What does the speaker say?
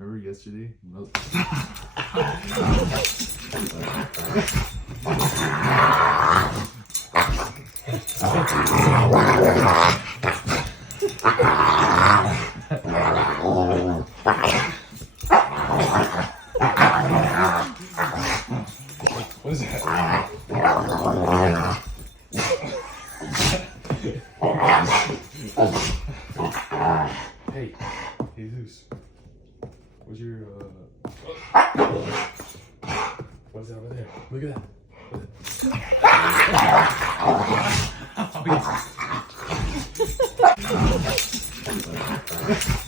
Remember yesterday? What is that? Hey, Jesus. What's your, What's that over there? Look at that.